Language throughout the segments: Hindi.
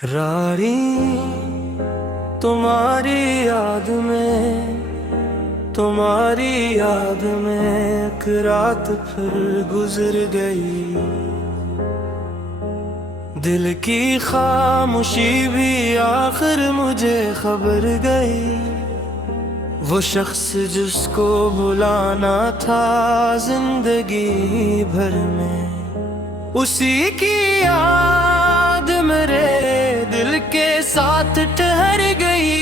रारी तुम्हारी याद में, तुम्हारी याद में एक रात फिर गुजर गई। दिल की खामोशी भी आखिर मुझे खबर गई। वो शख्स जिसको बुलाना था जिंदगी भर में, उसी की याद मेरे दिल के साथ ठहर गई।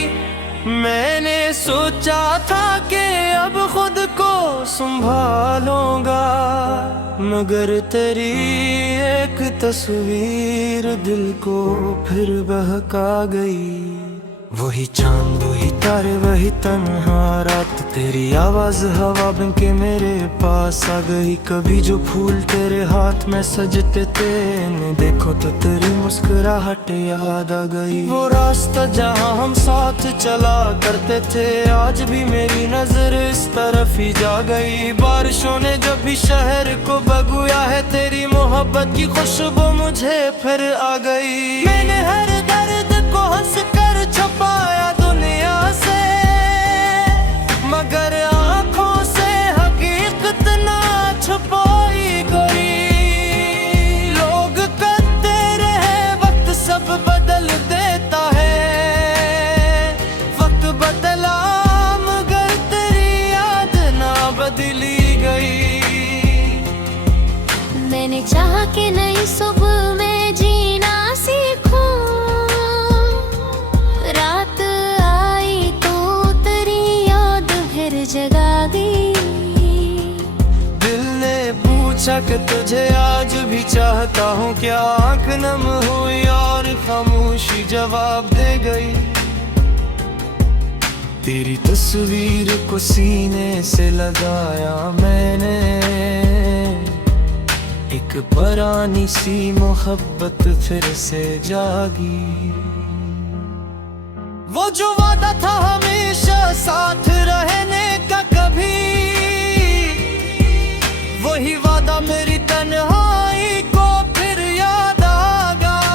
मैंने सोचा था कि अब खुद को संभालूंगा, मगर तेरी एक तस्वीर दिल को फिर बहका गई। वही चांद वही तारे वही तन्हा रात, तेरी आवाज हवा बनके मेरे पास आ गई। कभी जो फूल तेरे हाथ में सजते थे, देखो तो तेरी मुस्कुराहट याद आ गई। वो रास्ता जहाँ हम साथ चला करते थे, आज भी मेरी नजर इस तरफ ही जा गई। बारिशों ने जब भी शहर को बगुया है, तेरी मोहब्बत की खुशबू मुझे फिर आ गई। मैंने हर दर्द को हंस कर छुपाया दुनिया से, मगर आंखों से हकीकत ना छुपाई गई। लोग कहते रहे वक्त सब बदल देता है, वक्त बदला मगर तेरी याद ना बदली गई। मैंने चाहा कि नई सुबह में जीना सीखूं, रात आई तो तेरी याद फिर जगा दी। दिल ने पूछा कि तुझे आज भी चाहता हूँ क्या, आँख नम हुई और खामोशी जवाब दे गई। तेरी तस्वीर को सीने से लगाया मैंने, एक पुरानी सी मोहब्बत फिर से जागी। वो जो वादा था हमेशा साथ रहने का, कभी वही वादा मेरी तन्हाई को फिर याद आ गया।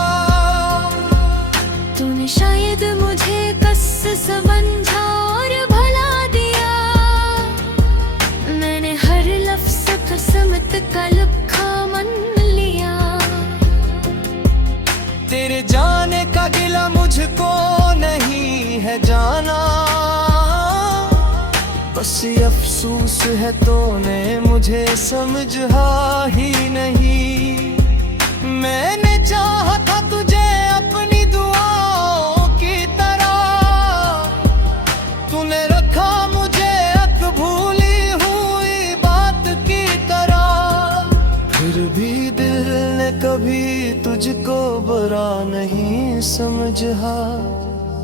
तूने शायद मुझे कस समझा और भला दिया, मैंने हर लफ्ज़ किस्मत का लिखा मन लिया। तेरे जाने का गिला मुझको नहीं है जाना, बस ये अफसोस है तूने मुझे समझा ही नहीं। मैंने चाहा था तुझे अपनी दुआओं की तरह, तूने रखा मुझे एक भूली हुई बात की तरह। फिर भी दिल ने कभी तुझको बुरा नहीं समझा,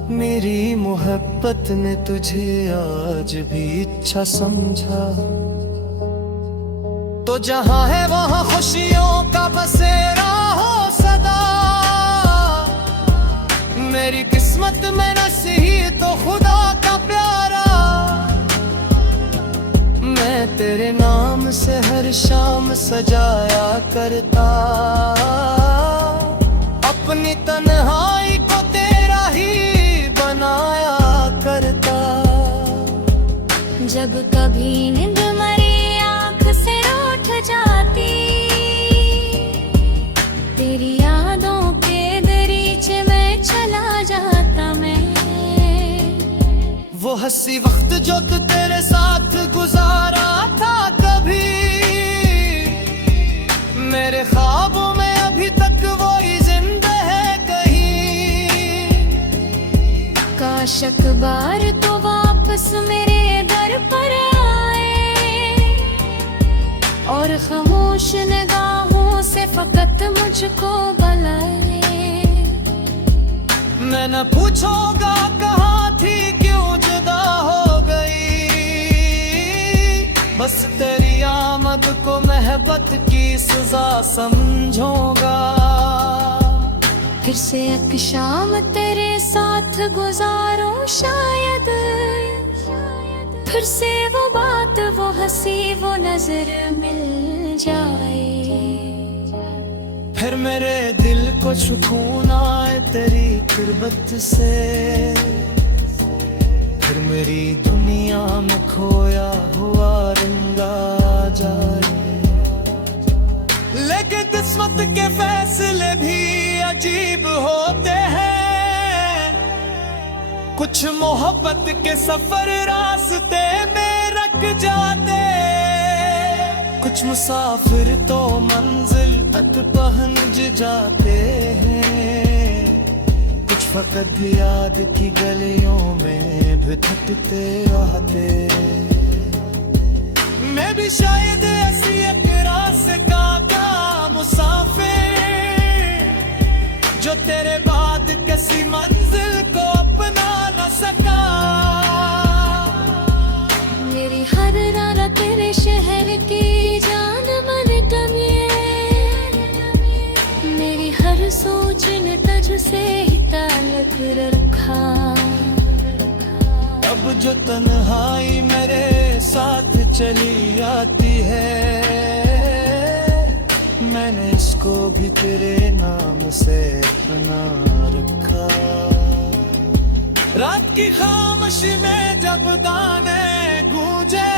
मेरी मोहब्बत ने तुझे आज भी अच्छा समझा। तो जहाँ है वहाँ खुशियों का बसेरा हो सदा, मेरी किस्मत में नसीब तो खुदा का प्यारा। मैं तेरे नाम से हर शाम सजाया करता, अपनी तन्हाई को तेरा ही बनाया करता। जब कभी नींद मेरी आँख से रूठ जाती, तेरी यादों के दरीचे में चला जाता मैं। वो हंसी वक्त जो तू तेरे साथ गुजारा था, कभी मेरे ख्वाबों में अभी तक वही जिंदा है कहीं। काश अखबार तो वापस मेरे दर पर आए, और खामोश निगाहों से फकत मुझको बुलाए। मैं न पूछूंगा कहाँ थी क्यों जुदा हो गई, बस तेरी आमद को मोहब्बत की सजा समझूंगा। फिर से एक शाम तेरे साथ गुजारूं शायद, फिर से वो बात वो हंसी वो नजर मिल जाए। फिर मेरे दिल को सुकून आए तेरी कुर्बत से, फिर मेरी दुनिया में खोया हुआ रंगा जाए। लेकिन किस्मत के फैसले भी अजीब होते हैं, कुछ मोहब्बत के सफर रास्ते में रख जाते, कुछ मुसाफिर तो मंजिल अत पहुंच जाते हैं, कुछ फकत याद की गलियों में भटकते रहते। मैं भी शायद ऐसी एक रास्ता का मुसाफिर, जो तेरे बाद किसी मंजिल को अपना न सका। मेरी हर रात तेरे शहर की जान मन कमी, मेरी हर सोच ने तुझसे ही ताल्लुक रखा। अब जो तन्हाई मेरे साथ चली आती है, मैंने इसको भी तेरे नाम से अपना रखा। रात की खामोशी में जब दाने गूंजे,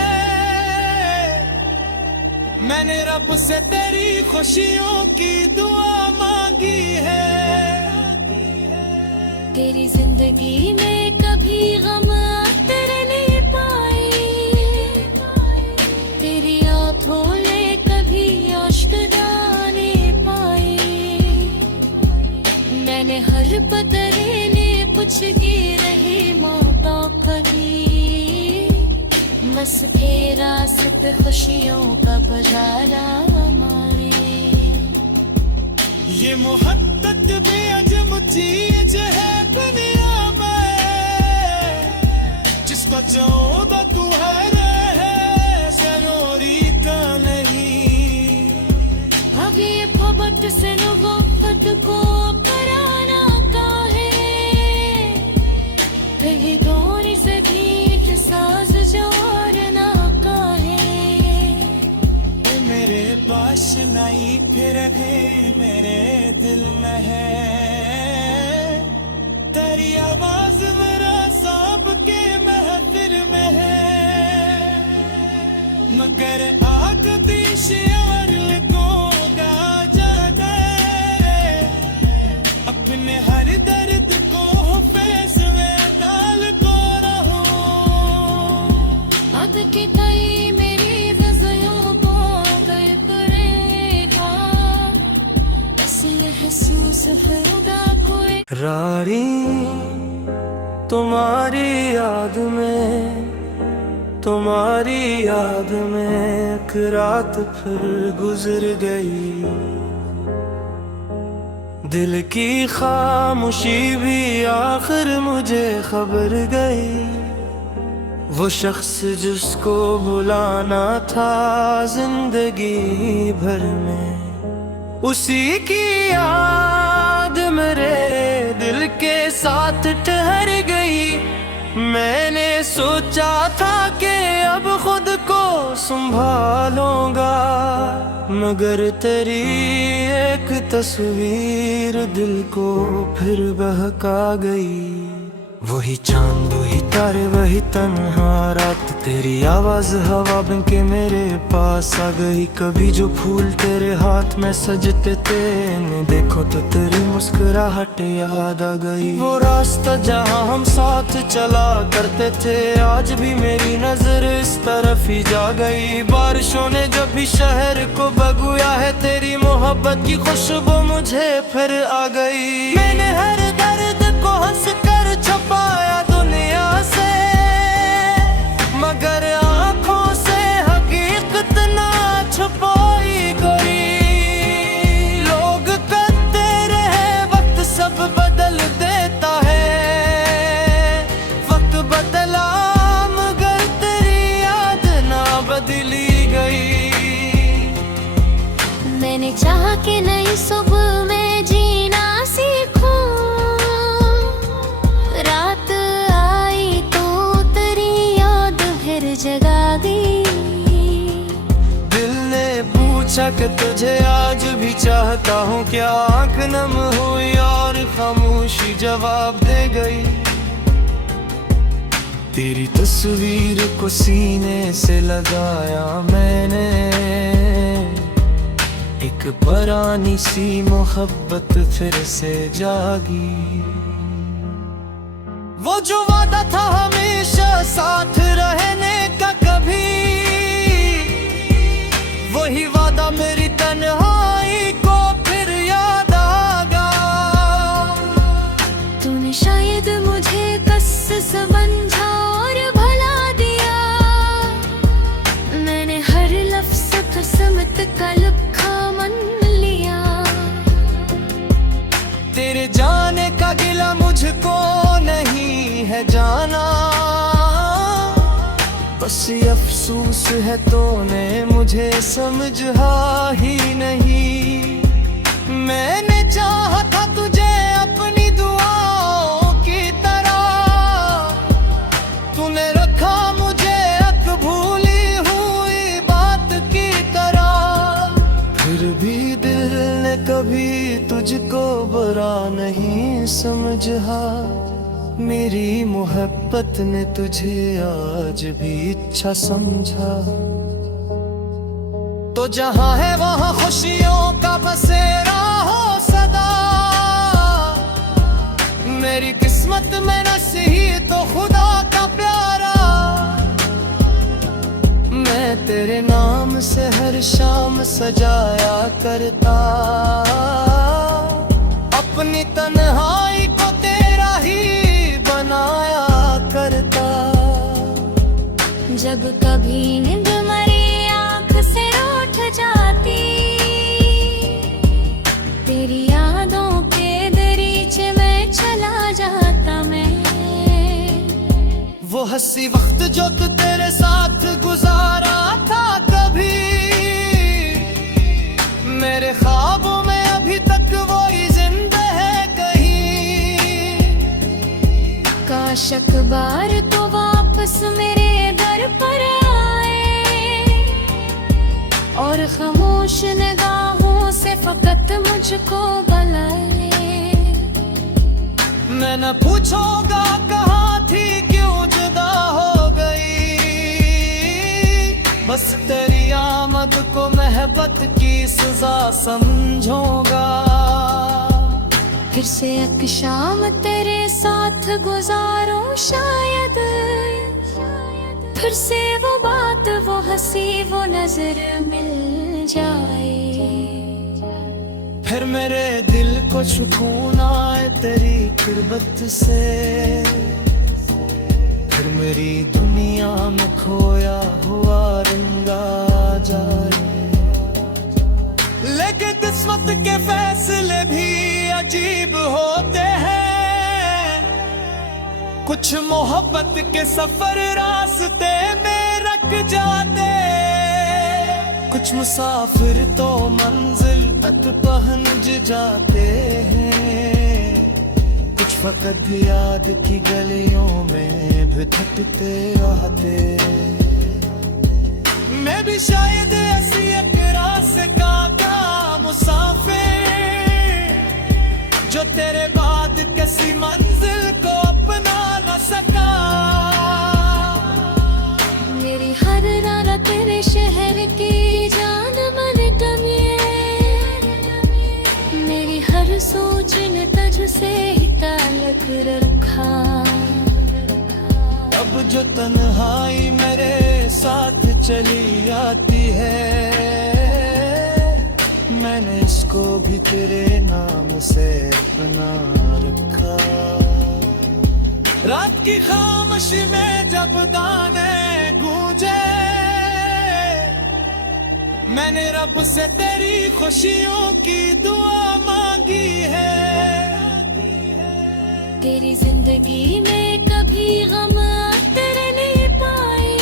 मैंने रब से तेरी खुशियों की दुआ मांगी है। तेरी जिंदगी में कभी गम तेरे नहीं पाए, तेरी आंखों ने कभी अश्क दाने पाए। मैंने हर बदले ने कुछ की रही मौतों कभी, मस के रास्ते खुशियों का बजाला मारे। ये मोहब्बत भी अजब चीज है दुनिया में, जिसको चाहो तू है रहे जरूरी तो नहीं। अब ये मोहब्बत से मोहब्बत को कराना काहे, कहीं दोनों से भी साज जोड़ना काहे। मेरे पास नहीं फिर है मेरे दिल में है, तेरी आवाज मेरा साब के महफिल में है। मगर आग दी शियार को गा जाता है, अपने हर दर्द को फेस में डाल को रहो। अब की तई मेरी वज़यों को गए करेगा, बस महसूस होगा कोई। रारी तुम्हारी याद में, तुम्हारी याद में एक रात फिर गुजर गई। दिल की खामोशी भी आखिर मुझे खबर गई, वो शख्स जिसको बुलाना था जिंदगी भर में, उसी की याद मेरे दिल के साथ ठहर गई। मैंने सोचा था कि अब खुद को संभालूंगा, मगर तेरी एक तस्वीर दिल को फिर बहका गई। वही चांद वही तारे वही तन्हा रात, तेरी आवाज हवा बन के मेरे पास आ गई। कभी जो फूल तेरे हाथ में सजते थे, इन्हें देखो तो तेरी मुस्कुराहट याद आ गई। वो रास्ता जहाँ हम साथ चला करते थे, आज भी मेरी नजर इस तरफ ही जा गई। बारिशों ने जब भी शहर को बगुया है, तेरी मोहब्बत की खुशबू मुझे फिर आ गई। मैंने हर दर्द को हंस कर छुपाया दुनिया से, मगर आंखों से हकीकत ना छुपाई गई। लोग कहते रहे वक्त सब बदल देता है, वक्त बदला मगर तेरी याद ना बदली गई। मैंने चाहा कि नई सुबह में जीना सीखूं, कि तुझे आज भी चाहता हूँ, क्या आँख नम हुई और खामोशी जवाब दे गई। तेरी तस्वीर को सीने से लगाया मैंने, एक पुरानी सी मोहब्बत फिर से जागी। वो जो वादा था हमेशा साथ रहने का, कभी वही वादा मेरी तन्हाई को फिर याद आ गया। तूने शायद मुझे कस समझा और भला दिया, मैंने हर लफ्ज़ कसमत का लखा मन लिया। तेरे जाने का गिला मुझको नहीं है जाना, बस ये अफसोस है तूने मुझे समझा ही नहीं। मैंने चाहा था तुझे अपनी दुआओं की तरह, तूने रखा मुझे एक भूली हुई बात की तरह। फिर भी दिल ने कभी तुझको बुरा नहीं समझा, मेरी मोहब्बत ने तुझे आज भी अच्छा समझा। तो जहां है वहां खुशियों का बसेरा हो सदा, मेरी किस्मत में नसीब तो खुदा का प्यारा। मैं तेरे नाम से हर शाम सजाया करता, अपनी तन्हाई को तेरा ही बनाया करता। जब कभी नींद मेरी आँख से रूठ जाती, तेरी यादों के दरीचे में चला जाता मैं। वो हंसी वक्त जो तू तेरे साथ गुजारा था कभी, मेरे ख्वाबों में अभी तक वो ही जिंदा है कहीं। काश अखबार तो वापस मेरे दर पर आए, और खामोश निगाहों से फकत मुझको बुलाए। मैं न पूछूंगा कहाँ थी क्यों जुदा हो गई, बस तेरी आमद को मोहब्बत की सजा समझूंगा। फिर से एक शाम तेरे साथ गुजारूं शायद, फिर से वो बात वो हंसी वो नजर मिल जाए। फिर मेरे दिल को सुकून आए तेरी कुर्बत से, फिर मेरी दुनिया में खोया हुआ रंग आ जाए। लेकिन किस्मत के फैसले भी अजीब होते हैं, कुछ मोहब्बत के सफर रास्ते में रख जाते। कुछ मुसाफिर तो मंजिल तक पहुंच जाते हैं, कुछ फकत याद की गलियों में भटकते रहते। मैं भी शायद ऐसी एक रास्ता का मुसाफिर, जो तेरे बाद किसी मंजिल को अपना न सका। मेरी हर रात तेरे शहर की जान मन टंगे, मेरी हर सोच ने तुझसे ही ताल्लुक रखा। अब जो तन्हाई मेरे साथ चली आती है, मैंने इसको भी तेरे नाम से अपना रखा। रात की खामोशी में जब दाने गूंजे, मैंने रब से तेरी खुशियों की दुआ मांगी है। तेरी जिंदगी में कभी गम तेरे नहीं पाए,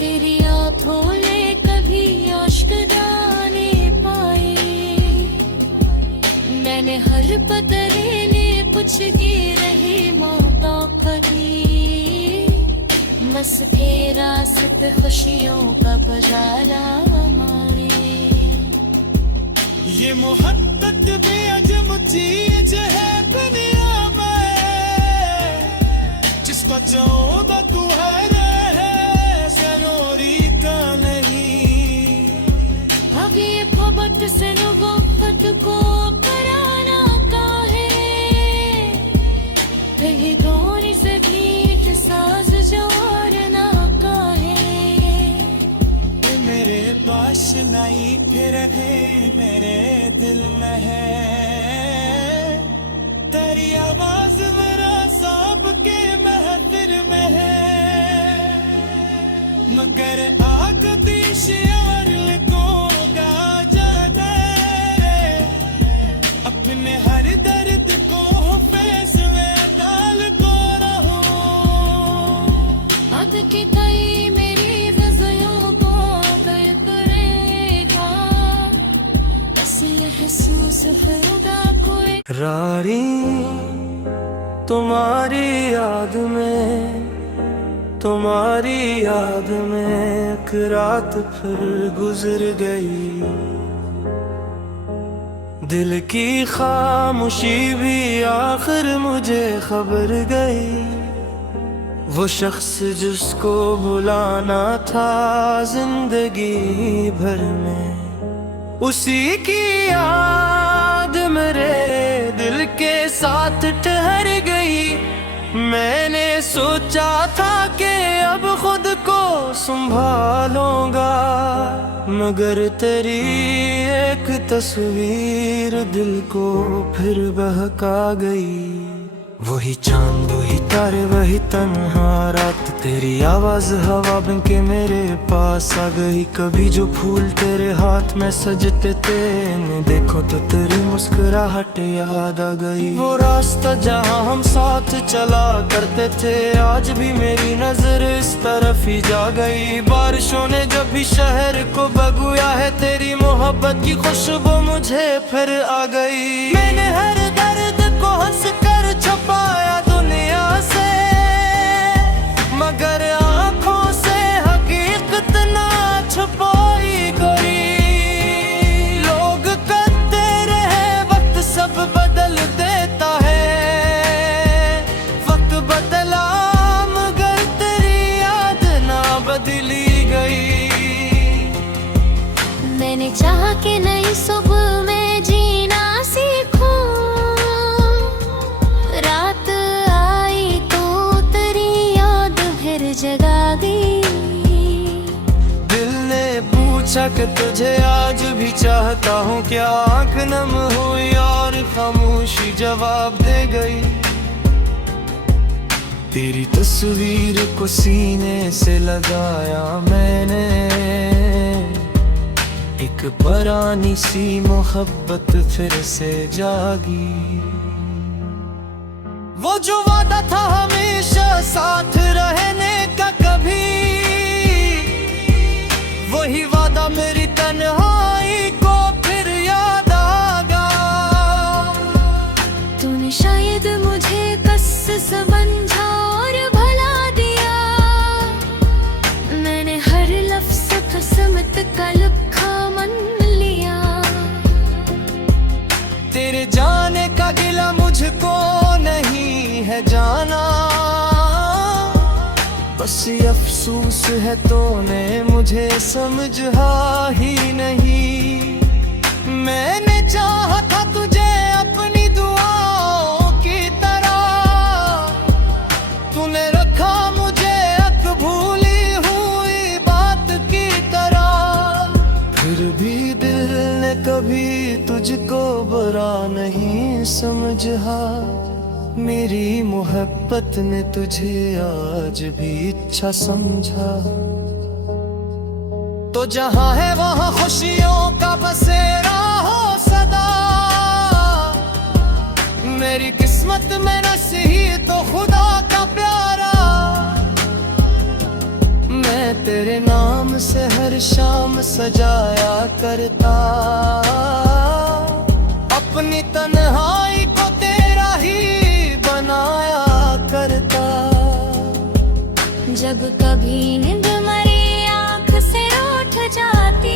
तेरी आँखों ने कभी अश्क दाने पाए। मैंने हर बदले ने कुछ की रही मौका करी, बस के रास्त खुशियों का गुजारा हमारी। ये मोहब्बत भी अजब चीज है दुनिया में, जिसको चाहोगा तू है जरूरी का नहीं। अब ये मोहब्बत से मोहब्बत को कराना का है, कहीं दोनों से भी साज जोड़ना का है। मेरे पास नहीं फिर है मेरे दिल में है, तेरी आवाज मेरा सांप के महफिल में है। मगर आग दिशार को गा जाता है, अपने हर दर्द को फैसले डाल को रहो। आग की तई मेरी गज़लों को गए करेगा, बस महसूस होगा कोई। रारी तुम्हारी याद में, तुम्हारी याद में एक रात फिर गुजर गई। दिल की खामोशी भी आखिर मुझे खबर गई। वो शख्स जिसको बुलाना था जिंदगी भर में, उसी की याद मेरे दिल के साथ ठहर गई। मैंने सोचा था कि अब खुद को संभालूंगा, मगर तेरी एक तस्वीर दिल को फिर बहका गई। वही चांद वही तारे वही तन्हा रात, तेरी आवाज हवा बन के मेरे पास आ गई। कभी जो फूल तेरे हाथ में सजते थे, इन्हें देखो तो तेरी मुस्कुराहट याद आ गई। वो रास्ता जहाँ हम साथ चला करते थे, आज भी मेरी नजर इस तरफ ही जा गई। बारिशों ने जब भी शहर को बगुया है, तेरी मोहब्बत की खुशबू मुझे फिर आ गई। मैंने हर दर्द को हंस कर छुपाया दुनिया से, मगर आंखों से हकीकत ना छुपाई गई। लोग कहते रहे वक्त सब बदल देता है, वक्त बदला मगर तेरी याद ना बदली गई। मैंने चाहा कि नई सुबह में जीना सीखूं, रात आई तो तेरी याद फिर जगा दी। दिल ने पूछा कि तुझे आज भी चाहता हूँ क्या, आँख नम हुई और खामोशी जवाब दे गई। तेरी तस्वीर को सीने से लगाया मैंने, एक पुरानी सी मोहब्बत फिर से जागी। वो जो वादा था हमेशा साथ रहने का, कभी वही वादा मेरी तन्हाई को फिर याद आ गया। तूने शायद मुझे कस समझा और भला दिया, मैंने हर लफ्ज़ कसमत का लिखा मन लिया। तेरे जाने का गिला मुझको नहीं है जाना, बस अफसोस है तूने मुझे समझा ही नहीं। मैंने चाहा था तुझे अपनी दुआओं की तरह, तूने रखा मुझे एक भूली हुई बात की तरह। फिर भी दिल ने कभी तुझको बुरा नहीं समझा, मेरी मोहब्बत ने तुझे आज भी अच्छा समझा। तो जहाँ है वहाँ खुशियों का बसेरा हो सदा, मेरी किस्मत में नसीब तो खुदा का प्यारा। मैं तेरे नाम से हर शाम सजाया करता, अपनी तन्हाई को तेरा ही बनाया करता। जब कभी नींद मरी आँख से उठ जाती,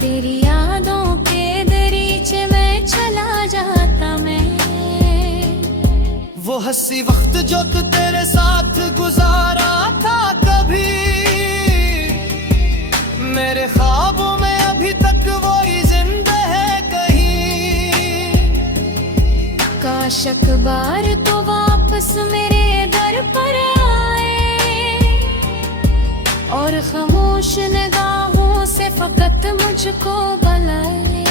तेरी यादों के दरीचे में चला जाता मैं। वो हंसी वक्त जो तू तेरे साथ गुजारा था कभी, मेरे ख्वाबों में अभी तक वो ही जिंदा है कहीं। काश अखबार तो वापस मेरे दर पर आए, और खामोश निगाहों से फकत मुझको बुलाए।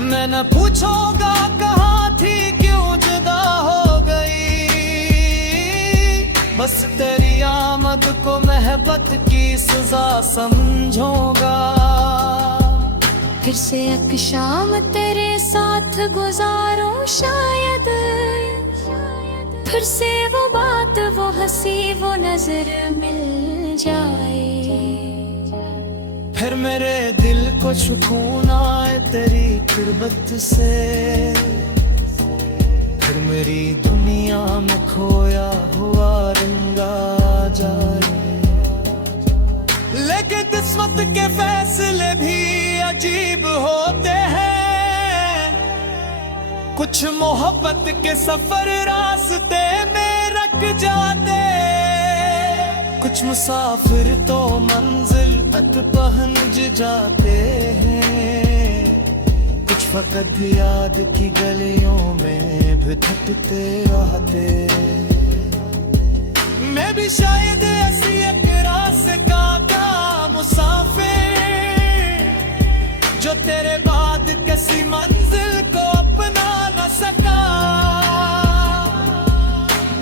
मैं न पूछूंगा कहाँ थी, क्यों जुदा हो गई, बस तेरी आमद को मोहब्बत की सजा समझूंगा। फिर से एक शाम तेरे साथ गुजारूं शायद, फिर से वो बात, वो हंसी, वो नजर मिल जाए। फिर मेरे दिल को सुकून आए तेरी कुर्बत से, फिर मेरी दुनिया में खोया हुआ रंगा जाए। लेकिन किस्मत के फैसले भी अजीब होते हैं, कुछ मोहब्बत के सफर रास्ते में रख जाते। कुछ मुसाफिर तो मंजिल तक पहुंच जाते हैं, कुछ फकत याद की गलियों में भटकते रहते। मैं भी शायद ऐसी एक रास्ता का मुसाफिर, जो तेरे बाद किसी मंजिल को अपना न सका।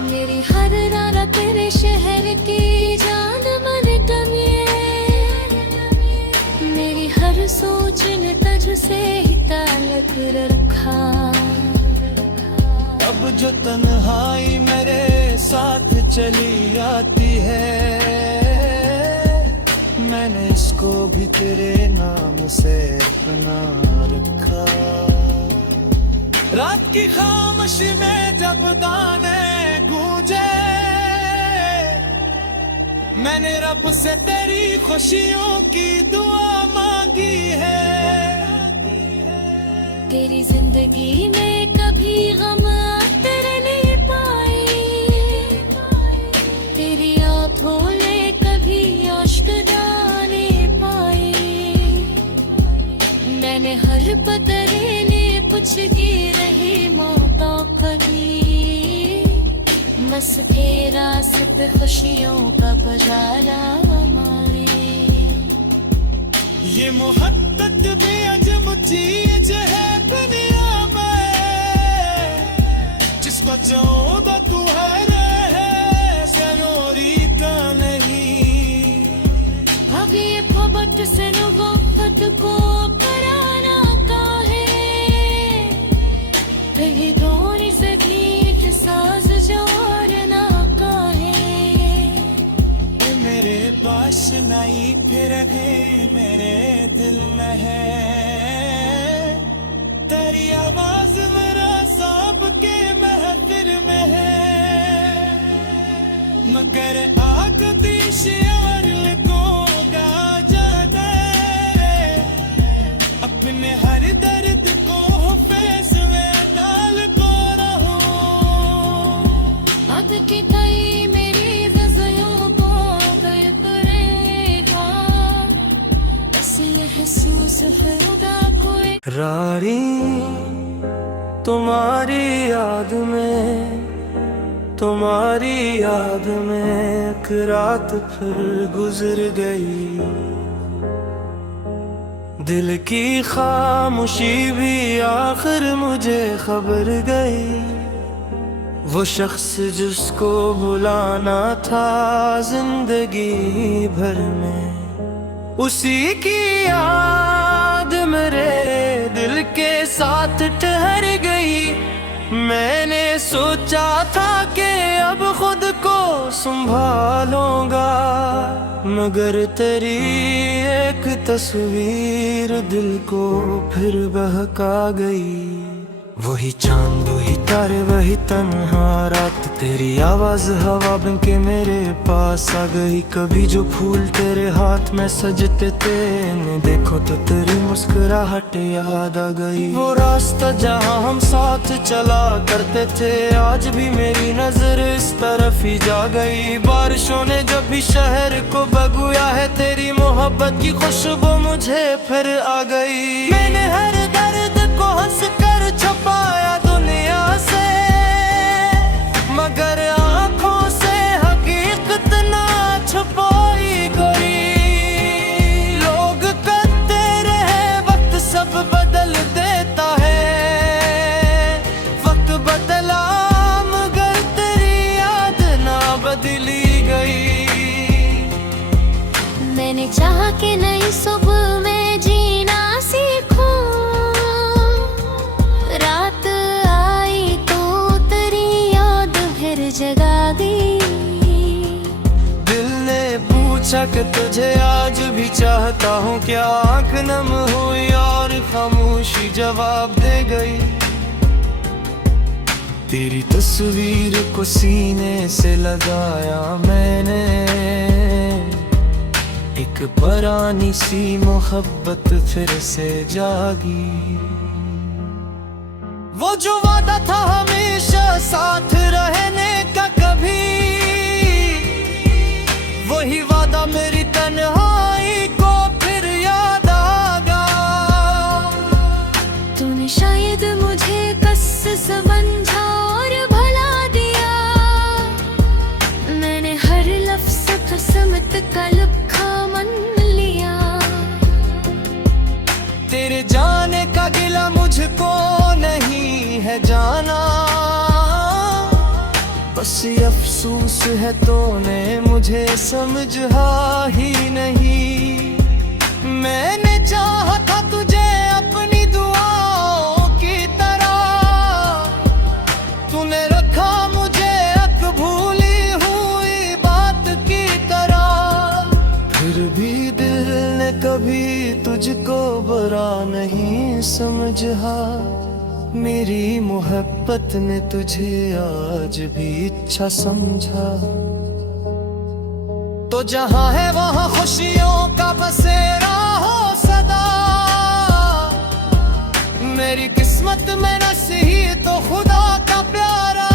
मेरी हर रात तेरे शहर की जान मन टंगे, मेरी हर सोच ने तुझसे ही ताल्लुक रखा। अब जो तन्हाई मेरे साथ चली आती है, मैंने इसको भी तेरे नाम से अपना रखा। रात की खामोशी में जब दाने गूंजे, मैंने रब से तेरी खुशियों की दुआ मांगी है। तेरी जिंदगी में कभी गम तेरे नहीं पाए, तेरी आँखों ने कभी अश्क डाले पाए। मैंने हर बदले ने कुछ की रही मौतों कभी, मस के रास्ते खुशियों का बजारा हमारे। ये मोहब्बत भी अजब चीज है दुनिया में, जिसको चाहो तो तू है रहे जरूरी तो नहीं। अब ये मोहब्बत से मोहब्बत को कराना का है, कहीं दोनों से गीत साज जोड़ना का है। मेरे पास नहीं फिर है मेरे दिल में है, तेरी आवाज मेरा सबके महफिल में है। मगर आखती शियार को गा जाता है, अपने हर दर्द को फैसले डाल को रहो। अब की तई मेरी वज़यों को तय करेगा, बस महसूस होगा कोई। रारी तुम्हारी याद में, तुम्हारी याद में एक रात फिर गुजर गई। दिल की खामोशी भी आखिर मुझे खबर गई। वो शख्स जिसको बुलाना था जिंदगी भर में, उसी की याद मेरे दिल के साथ ठहर गई। मैंने सोचा था कि अब खुद को संभालूंगा, मगर तेरी एक तस्वीर दिल को फिर बहका गई। वही चांद वही तारे वही तन्हा रात, तेरी आवाज हवा बन के मेरे पास आ गई। कभी जो फूल तेरे हाथ में सजते थे, इन्हें देखो तो तेरी मुस्कुराहट याद आ गई। वो रास्ता जहाँ हम साथ चला करते थे, आज भी मेरी नजर इस तरफ ही जा गई। बारिशों ने जब भी शहर को बगुया है, तेरी मोहब्बत की खुशबू मुझे फिर आ गई। मैंने हर दर्द को हंस कर छुपाया दुनिया से, मगर आंखों से हकीकत ना छुपाई गई। लोग कहते रहे वक्त सब बदल देता है, वक्त बदला मगर तेरी याद ना बदली गई। मैंने चाहा कि नई सुबह में जीना सीखूं, रात आई तो तेरी याद फिर जगा दी। दिल ने पूछा कि तुझे आज भी चाहता हूँ क्या, आँख नम हुई और खामोशी जवाब दे गई। तेरी तस्वीर को सीने से लगाया मैंने, एक पुरानी सी मोहब्बत फिर से जागी। वो जो वादा था हमेशा साथ रहने का, कभी वही वादा मेरी तन्हाई को फिर याद आ गया। तूने शायद मुझे कस समझा और भला दिया, मैंने हर लफ्ज़ कसमत का लिखा मन लिया। तेरे जाने का गिला मुझको नहीं है जाना, बस ये अफसोस है तूने मुझे समझा ही नहीं। मैंने चाहा था तुझे अपनी दुआओं की तरह, तूने रखा मुझे एक भूली हुई बात की तरह। फिर भी दिल ने कभी तुझको बुरा नहीं समझा, मेरी मोहब्बत ने तुझे आज भी अच्छा समझा। तो जहाँ है वहाँ खुशियों का बसेरा हो सदा, मेरी किस्मत में नसीब तो खुदा का प्यारा।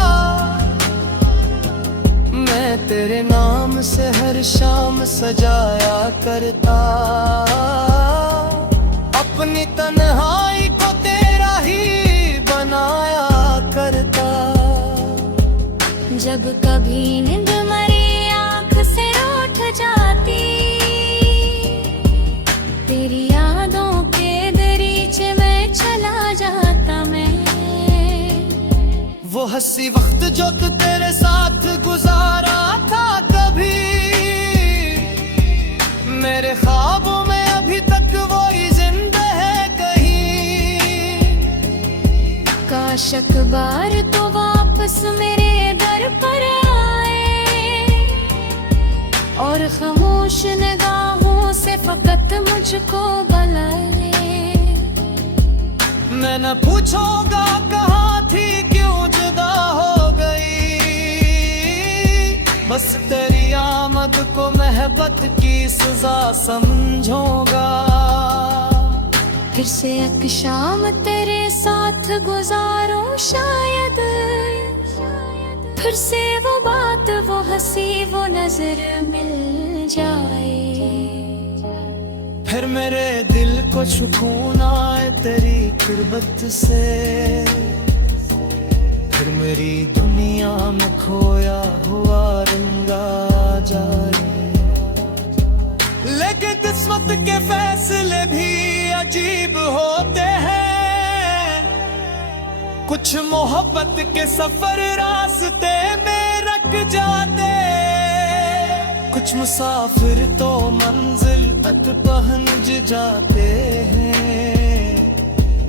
मैं तेरे नाम से हर शाम सजाया करता, अपनी तन्हाई को तेरा ही बनाया करता। जब कभी नींद मेरी आँख से उठ जाती, तेरी यादों के दरीचे में चला जाता मैं। वो हंसी वक्त जो तू तेरे साथ गुजारा था, कभी मेरे ख्वाबों में अभी तक वो ही जिंदा है कहीं। काश अखबार तो वापस मेरे दर पर आए, और खामोश निगाहों से फकत मुझको बुलाए। मैं न पूछूंगा कहाँ थी क्यों जुदा हो गई, बस तेरी आमद को मोहब्बत की सजा समझूंगा। फिर से एक शाम तेरे साथ गुजारूं शायद, फिर से वो बात वो हंसी वो नजर मिल जाए। फिर मेरे दिल को सुकून आए तेरी कुर्बत से, फिर मेरी दुनिया में खोया हुआ रंगा जाए। लेकिन किस्मत के फैसले भी अजीब होते हैं, कुछ मोहब्बत के सफर रास्ते में रख जाते। कुछ मुसाफिर तो मंजिल तक पहुंच जाते हैं,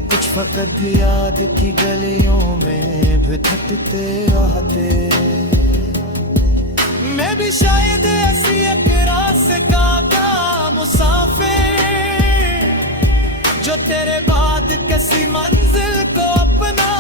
कुछ फकत याद की गलियों में भटकते रहते। मैं भी शायद ऐसी एक रास्ता का मुसाफिर, जो तेरे बाद किसी मंजिल को अपना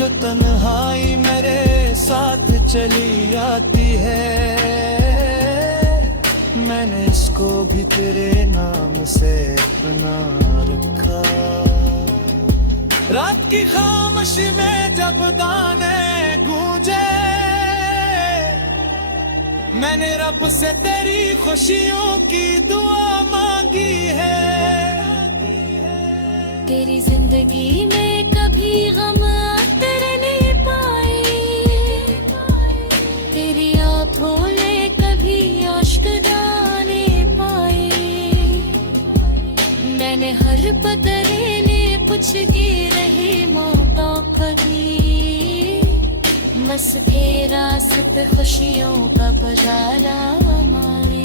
जो तन्हाई मेरे साथ चली आती है, मैंने इसको भी तेरे नाम से अपना रखा। रात की खामोशी में जब दाने गूंजे, मैंने रब से तेरी खुशियों की दुआ मांगी है। तेरी जिंदगी में कभी गम तेरे नहीं पाए, तेरी आंखों ने कभी आश्क दाने पाए। मैंने हर बदले ने कुछ की रही मौका कभी, बस के रास्त खुशियों का बजारा हमारे।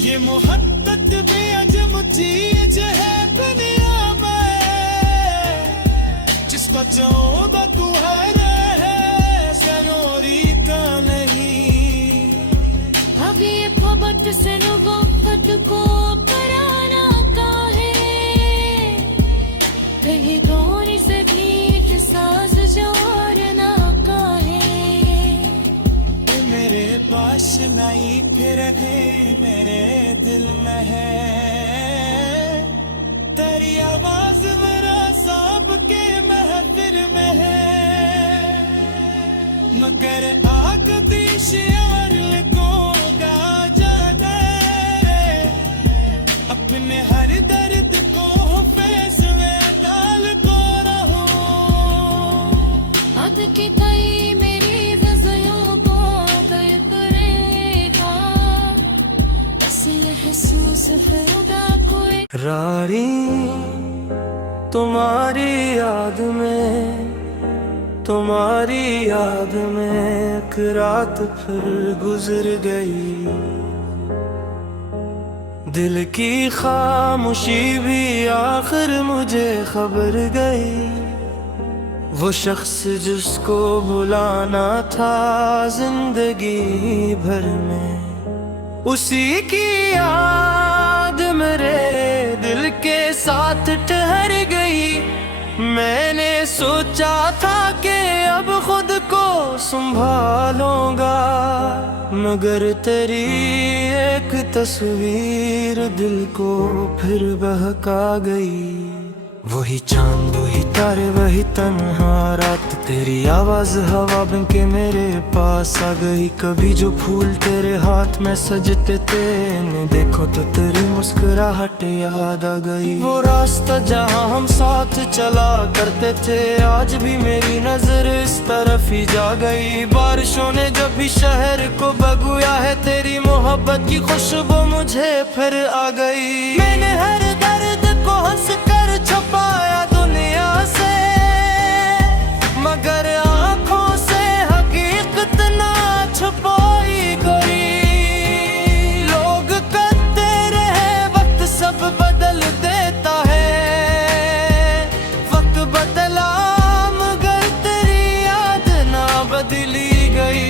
ये मोहब्बत भी अजब चीज है दुनिया में, जिसको चाहो तू है जरूरी का नहीं। अब ये मोहब्बत से मोहब्बत को कराना का है, कहीं गोरी से भी साज जोड़ना का है। मेरे पास नहीं फिर है मेरे दिल में है, तेरी आवाज मेरा सबके महफिल में है। मगर आग दी शियार को गा जाने, अपने हर दर्द को फैसले डाल को रहो। अब की तई मेरी गज़लों को तय करेगा, बस महसूस होगा कोई। रानी तुम्हारी याद में, तुम्हारी याद में एक रात फिर गुजर गई। दिल की खामोशी भी आखिर मुझे खबर गई। वो शख्स जिसको बुलाना था जिंदगी भर में, उसी की याद मेरे दिल के साथ ठहर गई। मैंने सोचा था कि अब खुद को संभालूंगा, मगर तेरी एक तस्वीर दिल को फिर बहका गई। वही चांद वही तारे वही तन्हा रात, तेरी आवाज हवा बन के मेरे पास आ गई। कभी जो फूल तेरे हाथ में सजते थे, इन्हें देखो तो तेरी मुस्कुराहट याद आ गई। वो रास्ता जहाँ हम साथ चला करते थे, आज भी मेरी नजर इस तरफ ही जा गई। बारिशों ने जब भी शहर को बगुया है, तेरी मोहब्बत की खुशबू मुझे फिर आ गई। मैंने हर दर्द को हंस कर छुपाया दुनिया से, मगर आंखों से हकीकत ना छुपाई गई। लोग कहते रहे वक्त सब बदल देता है, वक्त बदला मगर तेरी याद ना बदली गई।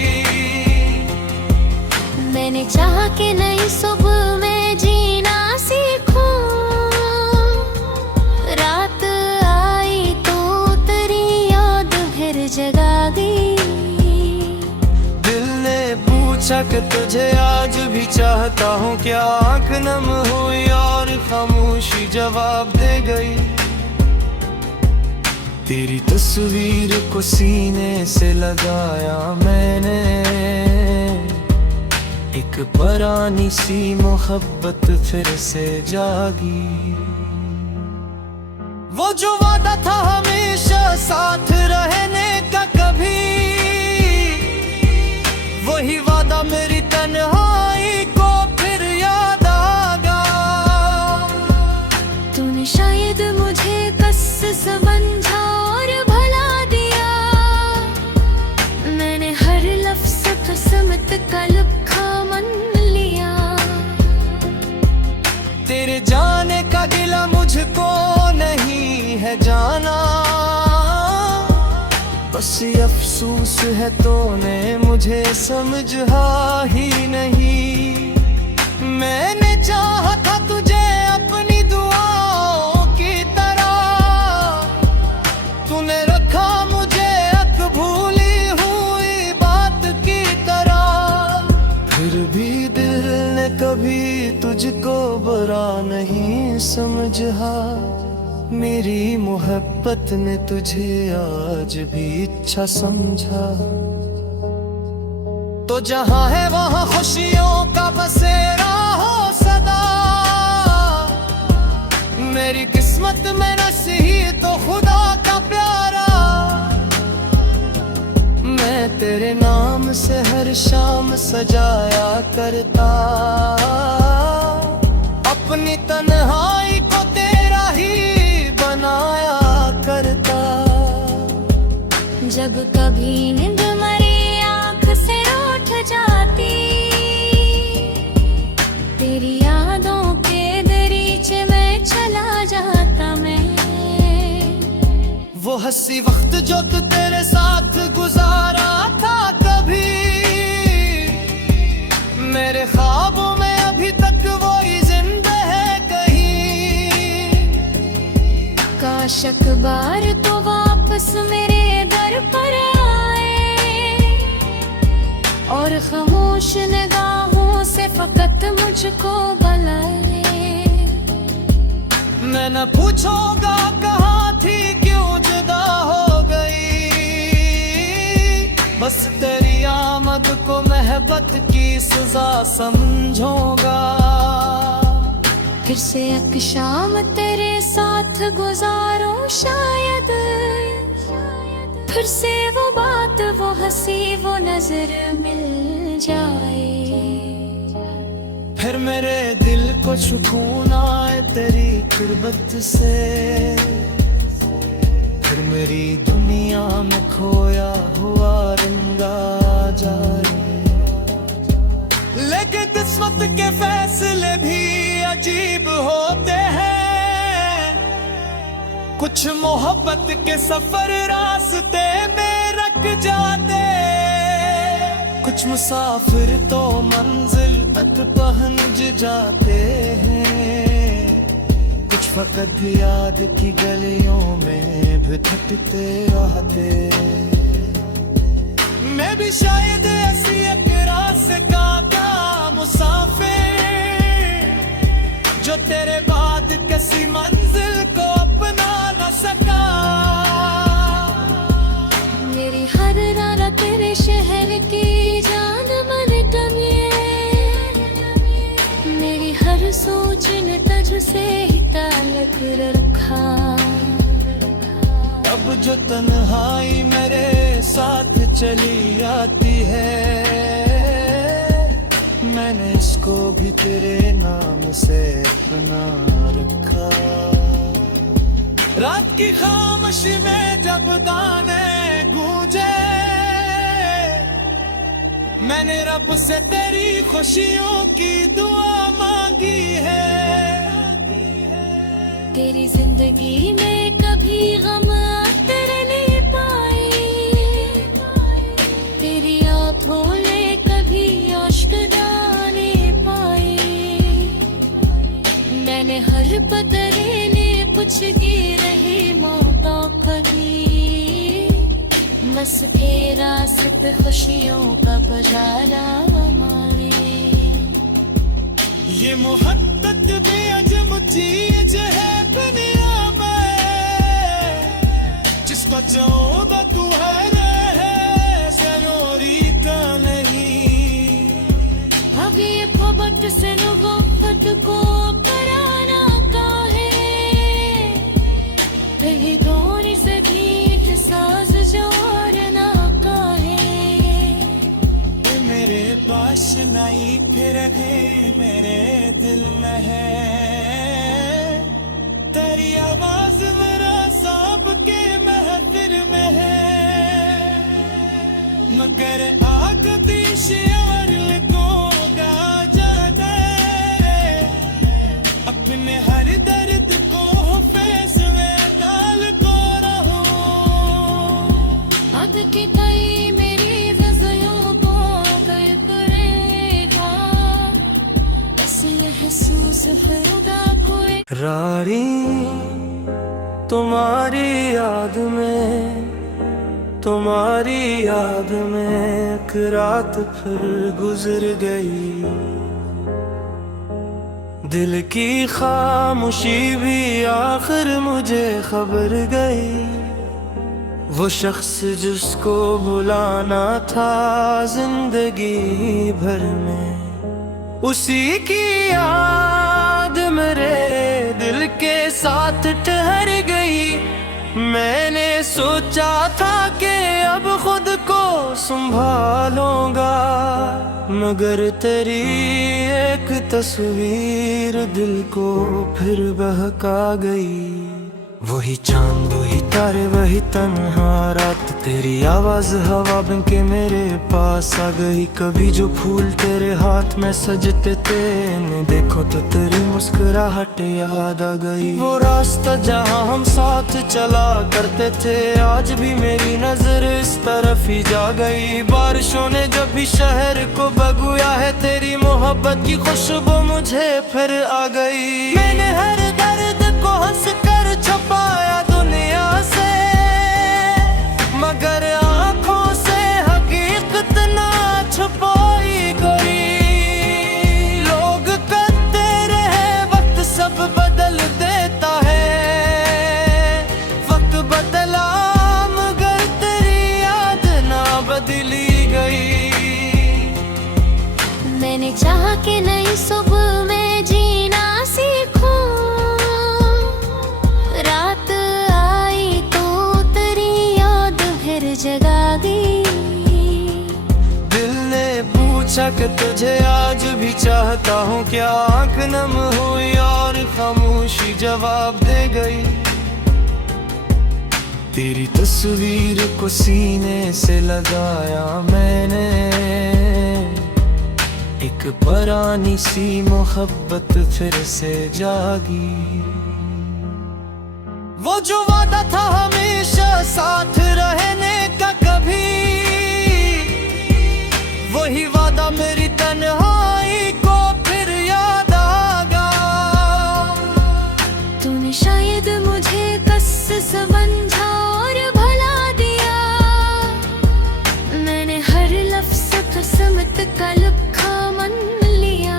मैंने चाहा कि नई सुबह में जीना सीखूं, रात आई तो तेरी याद फिर जगा गई। दिल ने पूछा कि तुझे आज भी चाहता हूँ क्या, आँख नम हुई और खामोशी जवाब दे गई। तेरी तस्वीर को सीने से लगाया मैंने, एक पुरानी सी मोहब्बत फिर से जागी। वो जो वादा था हमेशा साथ रहने का, कभी वही वादा मेरी तन्हाई को फिर याद आ गया। तूने शायद मुझे कस समझा और भला दिया, मैंने हर लफ्ज़ किस्मत का लिखा मन लिया। तेरे जाने का गिला मुझको नहीं है जाना, बस ये अफसोस है तूने मुझे समझा ही नहीं। मैंने चाहा था तुझे अपनी दुआओं की तरह, तूने नहीं समझा, मेरी मोहब्बत ने तुझे आज भी अच्छा समझा। तो जहां है वहां खुशियों का बसेरा हो सदा, मेरी किस्मत में नसीब तो खुदा का प्यारा। मैं तेरे नाम से हर शाम सजाया करता, अपनी तन्हाई को तेरा ही बनाया करता। जब कभी नींद मेरी आँख से रूठ जाती, तेरी यादों के दरीचे में चला जाता मैं। वो हंसी वक्त जो तू तेरे साथ गुजारा था कभी, मेरे ख्वाबों में अभी तक वो ही जिंदा है कहीं। काश अखबार तो वापस मेरे दर पर आए, और खामोश निगाहों से फकत मुझको बुलाए। मैं न पूछूंगा कहाँ थी क्यों जुदा हो गई, बस तेरी आमद को मोहब्बत की सजा समझूंगा। फिर से एक शाम तेरे साथ गुजारूं शायद, फिर से वो बात वो हंसी वो नजर मिल जाए। फिर मेरे दिल को सुकून आए तेरी कुर्बत से, फिर मेरी दुनिया में खोया हुआ रंगा जाए। लेकिन किस्मत के फैसले भी अजीब होते हैं, कुछ मोहब्बत के सफर रास्ते में रख जाते। कुछ मुसाफिर तो मंजिल तक पहुंच जाते हैं, कुछ फकत याद की गलियों में भटकते रहते। मैं भी शायद ऐसी एक रास्ता का मुसाफिर, जो तेरे बाद किसी मंजिल को अपना न सका। मेरी हर रात तेरे शहर की जान मन कमी, मेरी हर सोच ने तुझसे ही ताल्लुक रखा। अब जो तन्हाई मेरे साथ चली आती है, मैंने इसको भी तेरे नाम से अपना रखा। रात की खामोशी में जब दाने गूंजे, मैंने रब से तेरी खुशियों की दुआ मांगी है। तेरी जिंदगी में कभी गम तेरे नहीं पाए, तेरी आँखों ने कभी अश्क डाले पाए। मैंने हर बदले ने कुछ की रही मौका कभी, बस के रास्त खुशियों का बजारा हमारे। ये मोहब्बत बेअजम चीज है दुनिया में, जिसको चाहो तू है रहे जरूरी का नहीं। अब ये मोहब्बत से मोहब्बत को कराना का है, कहीं दोनों से भी साज जोड़ना का है। मेरे पास नहीं फिर है मेरे दिल में है, तेरी आवाज मेरा सांप के महफिल में है। मगर आग दिशार को गा जाता है, अपने हर दर्द को फैस में डाल को रहो। अब की तई मेरी वज़यों को गए करेगा, बस महसूस होगा कोई। रारी तुम्हारी याद में, तुम्हारी याद में एक रात फिर गुजर गई। दिल की खामोशी भी आखिर मुझे खबर गई, वो शख्स जिसको बुलाना था जिंदगी भर में, उसी की याद मेरे दिल के साथ ठहर गई। मैंने सोचा था कि अब खुद को संभालूंगा, मगर तेरी एक तस्वीर दिल को फिर बहका गई। वही चांद वही तारे वही तन्हा रात, तेरी आवाज हवा बन के मेरे पास आ गई। कभी जो फूल तेरे हाथ में सजते थे, इन्हें देखो तो तेरी मुस्कुराहट याद आ गई। वो रास्ता जहाँ हम साथ चला करते थे, आज भी मेरी नजर इस तरफ ही जा गई। बारिशों ने जब भी शहर को बगुया है, तेरी मोहब्बत की खुशबू मुझे फिर आ गई। मैंने हर दर्द को हंस कर छुपाया दुनिया से, मगर आंखों से हकीकत ना छुपाई गई। लोग कहते रहे वक्त सब बदल देता है, वक्त बदला मगर तेरी याद ना बदली गई। मैंने चाहा कि नई सुबह में जीना सीखूं, रात आई तो तेरी याद फिर जगा दी। दिल ने पूछा कि तुझे आज भी चाहता हूँ क्या, आंख नम हुई और खामोशी जवाब दे गई। तेरी तस्वीर को सीने से लगाया मैंने, एक पुरानी सी मोहब्बत फिर से जागी। वो जो वादा था हमेशा साथ रहने का, कभी वही वादा मेरी तन्हाई को फिर याद आ गया। तूने शायद मुझे कस समझा और भला दिया, मैंने हर लफ्ज़ कसमत का लिखा मन लिया।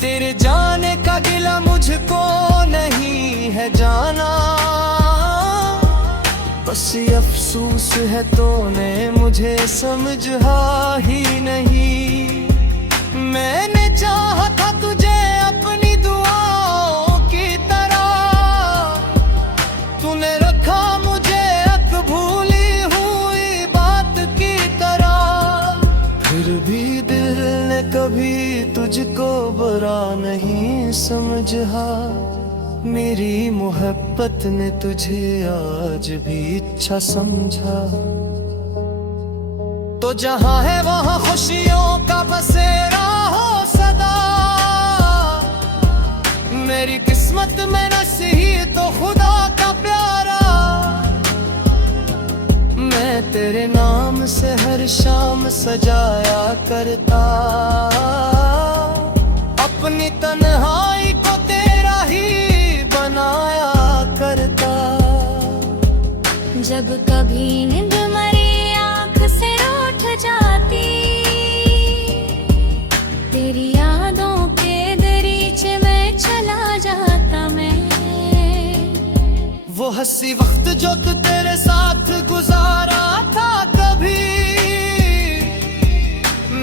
तेरे जाने का गिला मुझको नहीं है जाना, बस ये अफसोस है तूने मुझे समझा ही नहीं। मैंने चाहा था तुझे अपनी दुआओं की तरह, तूने रखा मुझे एक भूली हुई बात की तरह। फिर भी दिल ने कभी तुझको बुरा नहीं समझा, मेरी मोहब्बत ने तुझे आज भी अच्छा समझा। तो जहाँ है वहाँ खुशियों का बसेरा हो सदा, मेरी किस्मत में नसीह तो खुदा का प्यारा। मैं तेरे नाम से हर शाम सजाया करता, अपनी तन्हाई को तेरा ही बनाया करता। जब कभी नींद मेरी आँख से रूठ जाती, तेरी यादों के दरीचे में चला जाता मैं। वो हंसी वक्त जो तू तेरे साथ गुजारा था कभी,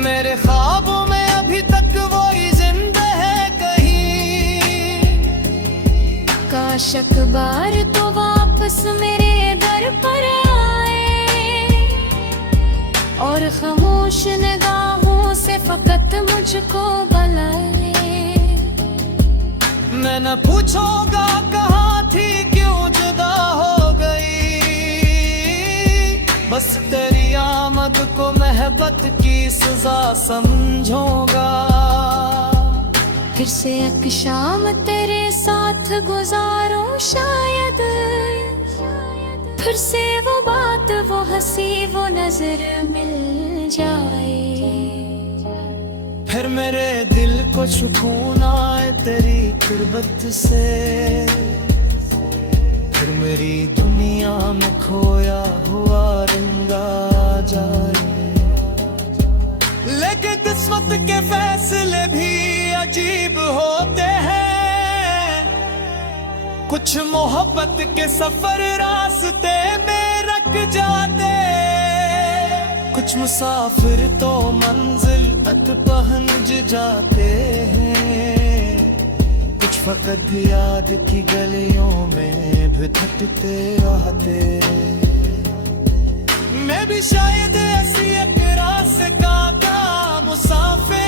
मेरे ख्वाबों में अभी तक वही जिंदा है कहीं। काश अखबार तो वापस मेरे दर पर आए, और खामोश निगाहों से फकत मुझको बुलाए। मैं न पूछूंगा कहाँ थी क्यों जुदा हो गई, बस तेरी आमद को मोहब्बत की सजा समझूंगा। फिर से एक शाम तेरे साथ गुजारूं शायद, फिर से वो बात वो हंसी वो नजर मिल जाए। फिर मेरे दिल को सुकून आए तेरी कुर्बत से, फिर मेरी दुनिया में खोया हुआ रंगा जाए। लेकिन किस्मत के फैसले भी करीब होते हैं, कुछ मोहब्बत के सफर रास्ते में रख जाते, कुछ मुसाफिर तो मंजिल तक पहुंच जाते हैं, कुछ फकत याद की गलियों में भटकते रहते। मैं भी शायद ऐसी एक रास्ता का मुसाफिर,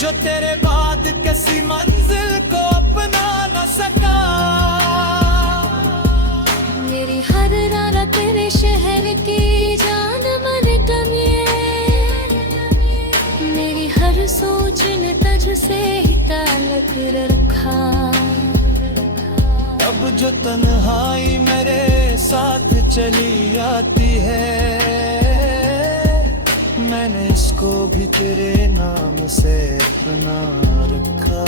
जो तेरे बाद किसी मंजिल को अपना न सका। मेरी हर रात तेरे शहर की जान मन कमी, मेरी हर सोच ने तुझसे ही ताल्लुक रखा। अब जो तन्हाई मेरे साथ चली आती है, मैंने इसको भी तेरे नाम से अपना रखा।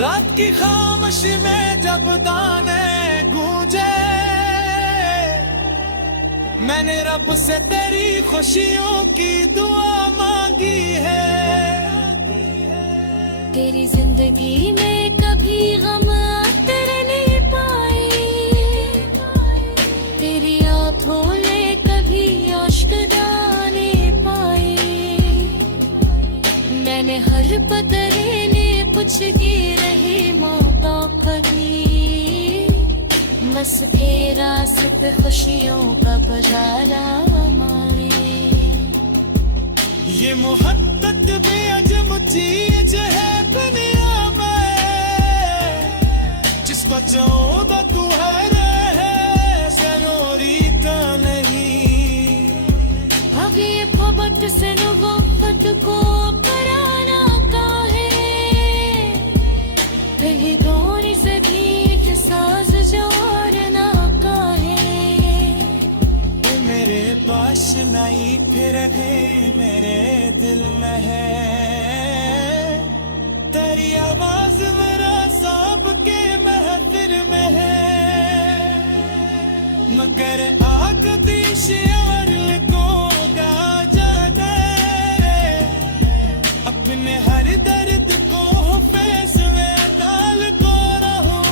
रात की खामोशी में जब दाने गूंजे, मैंने रब से तेरी खुशियों की दुआ मांगी है। तेरी जिंदगी में कभी गम तेरे नहीं पाए, तेरी आंखों ने कभी अश्क डाले पाए। मैंने हर बदले ने कुछ की रही मौका कभी, बस के रास्ते खुशियों का बजारा मारे। ये मोहब्बत बेअजम चीज है दुनिया में, जिसको चाहो तू है रहे जरूरी तो नहीं। अब ये मोहब्बत से मोहब्बत को कराना का है, कहीं गोरी से भी साज जोड़ना का है। मेरे पास नहीं फिर है मेरे दिल में है, तेरी आवाज मेरा सब के महफिल में है। मगर आग दी शियार को गा जाने, अपने हर दर्द को फैसले डाल को रहो।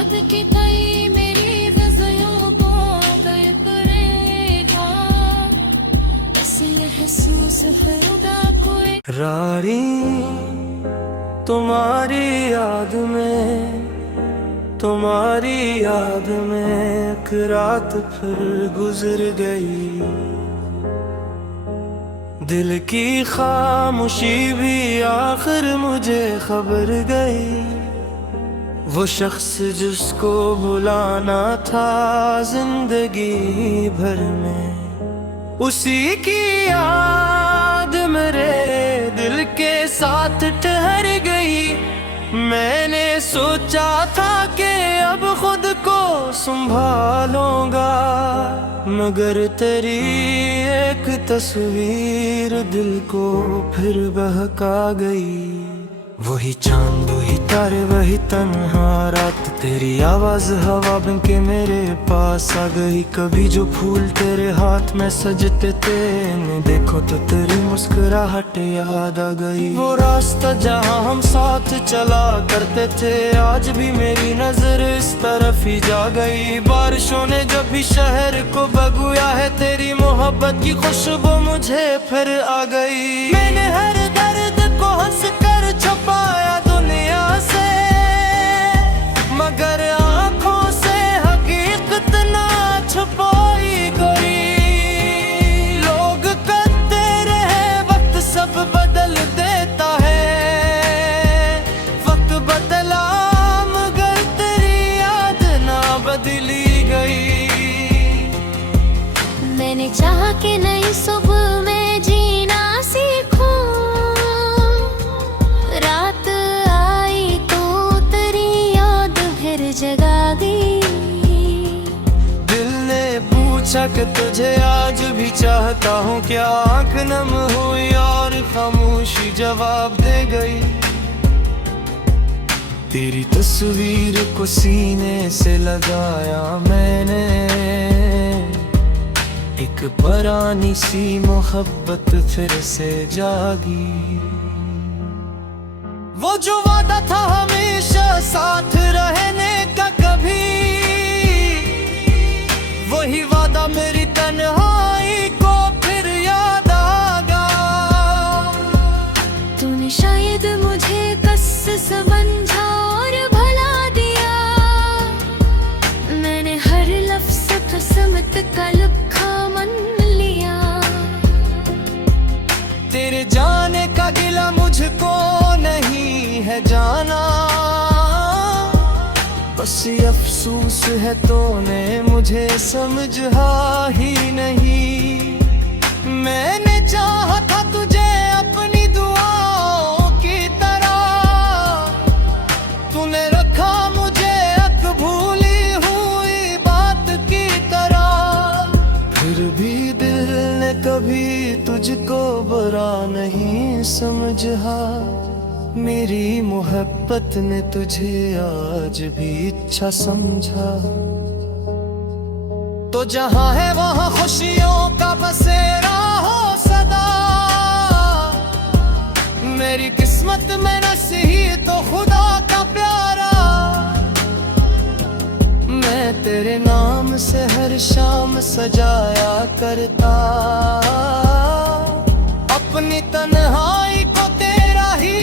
अब की तई मेरी वज़यों को गए करेगा, बस महसूस होगा कोई। रारी तुम्हारी याद में, तुम्हारी याद में एक रात फिर गुजर गई। दिल की खामोशी भी आखिर मुझे खबर गई। वो शख्स जिसको बुलाना था जिंदगी भर में, उसी की याद मेरे दिल के साथ ठहर गई। मैंने सोचा था कि अब खुद को संभालूंगा, मगर तेरी एक तस्वीर दिल को फिर बहका गई। वही चांद वही तारे वही तन्हा रात, तेरी आवाज हवा बनके मेरे पास आ गई। कभी जो फूल तेरे हाथ में सजते थे, देखो तो तेरी मुस्कुराहट याद आ गई। वो रास्ता जहाँ हम साथ चला करते थे, आज भी मेरी नजर इस तरफ ही जा गई। बारिशों ने जब भी शहर को बगुया है, तेरी मोहब्बत की खुशबू मुझे फिर आ गई। मैंने हर दर्द को हंस कर छुपाया दुनिया से, मगर आंखों से हकीकत ना छुपाई गई। लोग कहते रहे वक्त सब बदल देता है, वक्त बदला मगर तेरी याद ना बदली गई। मैंने चाहा कि नई सुबह में जीना सीखूं, रात आई तो तेरी याद फिर जगा दी। दिल ने पूछा कि तुझे आज भी चाहता हूँ क्या, आँख नम हुई और खामोशी जवाब दे गई। तेरी तस्वीर को सीने से लगाया मैंने, एक पुरानी सी मोहब्बत फिर से जागी। वो जो वादा था हमेशा साथ रहने का, कभी वही वादा मेरी तन्हाई को फिर याद आ गया। तूने शायद मुझे कस समझा और भला दिया, मैंने हर लफ्ज़ कसमत का लिखा मन लिया। तेरे जाने का गिला मुझको नहीं है जाना, बस ये अफसोस है तूने मुझे समझा ही नहीं। मैंने चाहा था तुझे अपनी दुआओं की तरह, तूने रखा मुझे एक भूली हुई बात की तरह। फिर भी दिल ने कभी तुझको बुरा नहीं समझा, मेरी मोहब्बत ने तुझे आज भी अच्छा समझा। तो जहां है वहां खुशियों का बसेरा हो सदा, मेरी किस्मत में नसीही तो खुदा का प्यारा। मैं तेरे नाम से हर शाम सजाया करता, अपनी तन्हाई को तेरा ही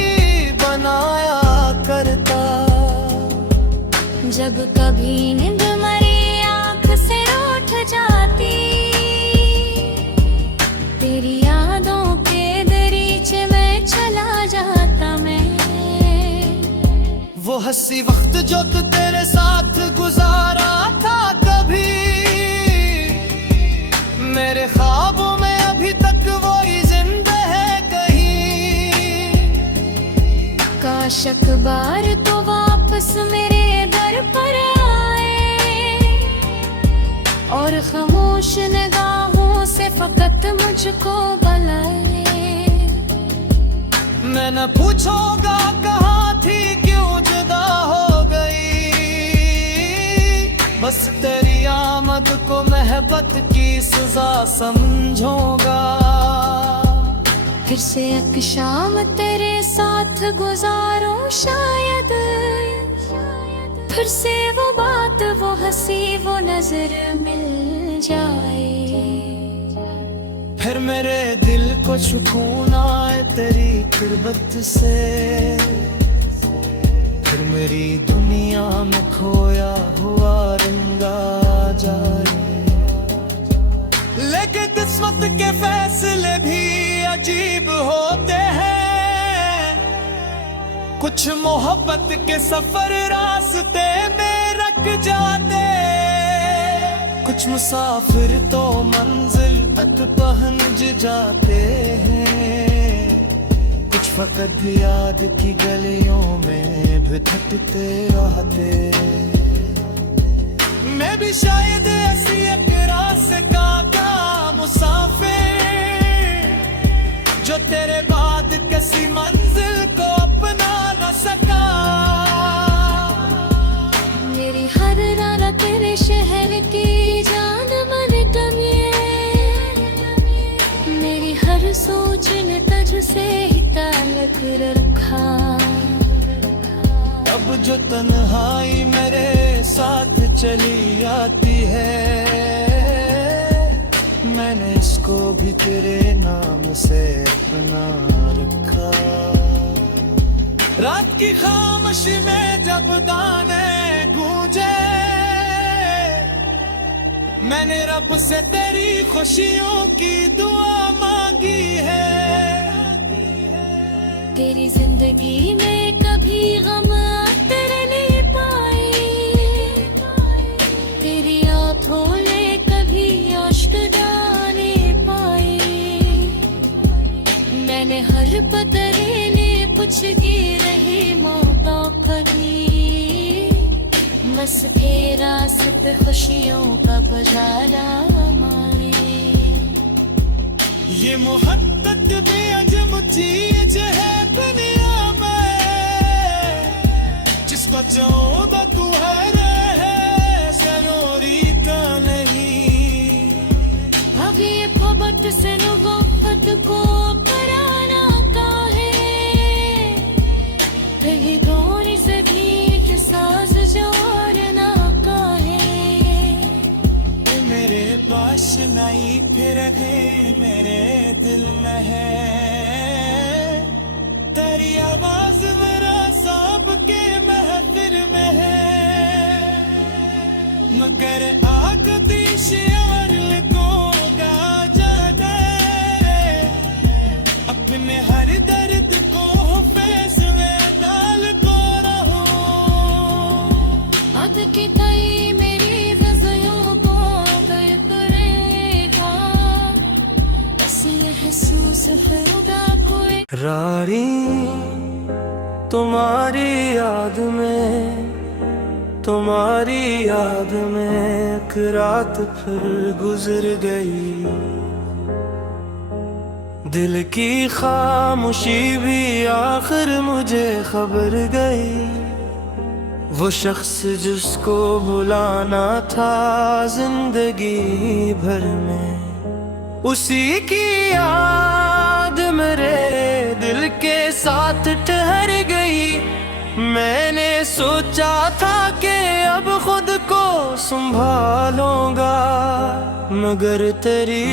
बनाया करता। जब कभी नींद मेरी आँख से रूठ जाती, तेरी यादों के दरीचे में चला जाता मैं। वो हंसी वक्त जो तू तेरे साथ गुजारा था, कभी मेरे ख्वाबों में अभी तक वो ही जिंदा है कहीं। काश अखबार तो वापस मेरे दर पर आए, और खामोश निगाहों से फकत मुझको बुलाए। मैं न पूछूंगा कहाँ थी, क्यों जुदा हो गई, बस तेरी आमद को मोहब्बत की सजा समझूंगा। फिर से एक शाम तेरे साथ गुजारूं शायद, फिर से वो बात, वो हंसी, वो नजर मिल जाए। फिर मेरे दिल को सुकून आए तेरी कुर्बत से, फिर मेरी दुनिया में खोया हुआ रंगा जाए। लेकिन किस्मत के फैसले भी अजीब होते हैं, कुछ मोहब्बत के सफर रास्ते में रख जाते। कुछ मुसाफिर तो मंजिल तक पहुंच जाते हैं, कुछ फकत याद की गलियों में भटकते रहते। मैं भी शायद ऐसी एक रास्ता का मुसाफिर, जो तेरे बाद किसी मंजिल को अपना न सका। मेरी हर रात तेरे शहर की जान मन कमी, मेरी हर सोच ने तुझसे ही ताल्लुक रखा। अब जो तन्हाई मेरे साथ चली आती है, मैंने इसको भी तेरे नाम से अपना रखा। रात की खामोशी में जब दाने गूंजे, मैंने रब से तेरी खुशियों की दुआ मांगी है। तेरी जिंदगी में कभी गम तेरे नहीं पाए, तेरी आँखों ने कभी आश्क डाले पाए। मैंने हर बदले ने कुछ की रही मौका कभी, बस के रास्ते खुशियों का पजाला मारे। ये मोहब्बत भी अजब चीज है दुनिया में, जिसको चाहो तू है जरूरी का नहीं। को कराना काहे, कहीं कौन से गीत साज जोड़ना काहे। मेरे पास नहीं फिर है मेरे दिल में है, तेरी आवाज मेरा सांप के महफिल में है। मगर आग दी शियार को गा जाने, अपने हर दर्द को फैसले डाल को रहो। आग की तई मेरी गज़लों को गए करेगा, बस महसूस होगा कोई। रारी तुम्हारी याद में, तुम्हारी याद में एक रात फिर गुजर गई। दिल की खामोशी भी आखिर मुझे खबर गई। वो शख्स जिसको बुलाना था जिंदगी भर में, उसी की याद मेरे दिल के साथ ठहर गई। मैंने सोचा था कि अब खुद को संभालूंगा, मगर तेरी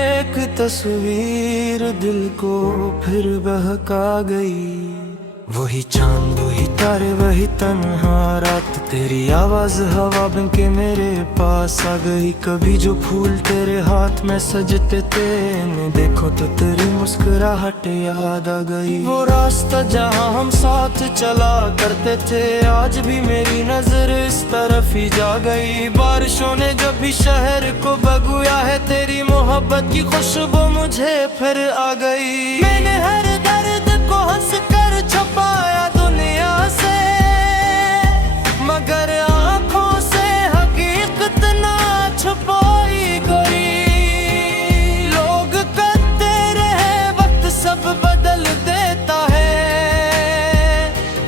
एक तस्वीर दिल को फिर बहका गई। वही चांद वही तारे वही तन्हा रात, तेरी आवाज हवा बन के मेरे पास आ गई। कभी जो फूल तेरे हाथ में सजते थे, देखो तो तेरी मुस्कुराहट याद आ गई। वो रास्ता जहाँ हम साथ चला करते थे, आज भी मेरी नजर इस तरफ ही जा गई। बारिशों ने जब भी शहर को बगुया है, तेरी मोहब्बत की खुशबू मुझे फिर आ गई। मैंने हर दर्द को हंस कर छुपाया दुनिया से, मगर आंखों से हकीकत ना छुपाई गई। लोग कहते रहे वक्त सब बदल देता है,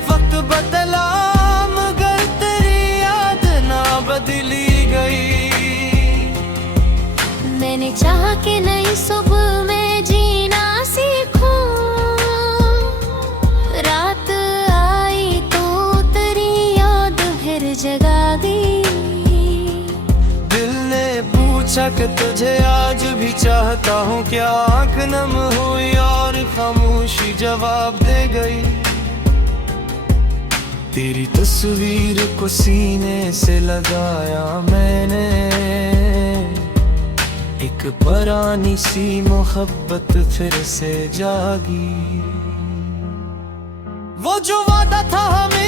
वक्त बदला मगर तेरी याद ना बदली गई। मैंने चाहा कि नई सुबह में जीना सीखूं, रात आई तो तेरी याद फिर जगा दी। दिल ने पूछा कि तुझे आज भी चाहता हूँ क्या, आँख नम हुई और खामोशी जवाब दे गई। तेरी तस्वीर को सीने से लगाया मैंने, एक पुरानी सी मोहब्बत फिर से जागी। वो जो वादा था हमें